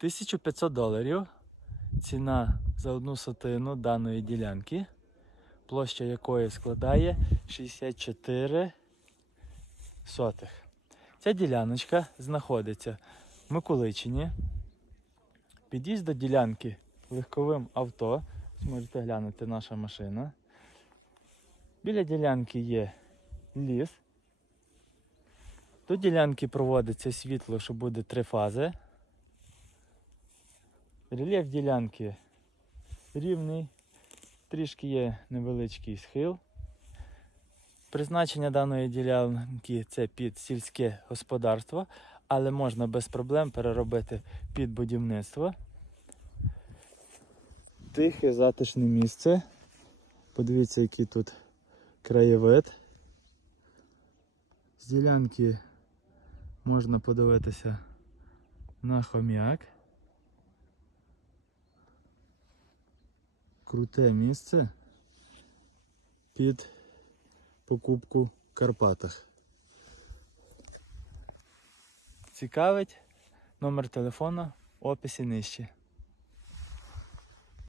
1500 доларів. Ціна за одну сотину даної ділянки, площа якої складає 64 сотих. Ця діляночка знаходиться в Миколичині. Під'їзд до ділянки легковим авто. Ось Можете глянути наша машина. Біля ділянки є ліс. До ділянки проводиться світло, що буде три фази. Рельєф ділянки рівний, трішки є невеличкий схил. Призначення даної ділянки це під сільське господарство, але можна без проблем переробити під будівництво. Тихе, затишне місце. Подивіться, який тут краєвид. З ділянки можна подивитися на хом'як. Круте місце під покупку в Карпатах. Цікавить номер телефону в описі нижче.